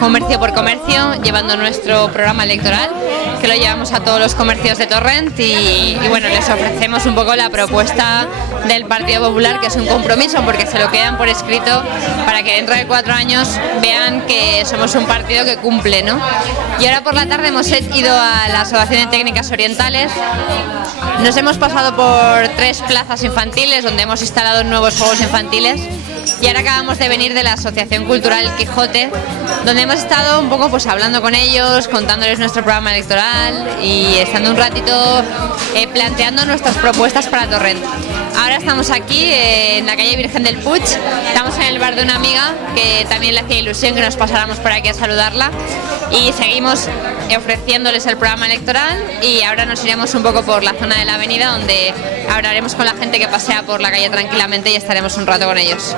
Comercio por comercio, llevando nuestro programa electoral, que lo llevamos a todos los comercios de Torrent y bueno, les ofrecemos un poco la propuesta del Partido Popular, que es un compromiso porque se lo quedan por escrito para que dentro de 4 años vean que somos un partido que cumple, ¿no? Y ahora por la tarde hemos ido a la Asociación de Técnicas Orientales. Nos hemos pasado por 3 plazas infantiles donde hemos instalado nuevos juegos infantiles y ahora acabamos de venir de la Asociación Cultural Quijote, donde hemos estado un poco pues hablando con ellos, contándoles nuestro programa electoral y estando un ratito planteando nuestras propuestas para Torrent. Ahora estamos aquí en la calle Virgen del Puig, estamos en el bar de una amiga que también le hacía ilusión que nos pasáramos por aquí a saludarla y seguimos ofreciéndoles el programa electoral y ahora nos iremos un poco por la zona de la avenida donde hablaremos con la gente que pasea por la calle tranquilamente y estaremos un rato con ellos.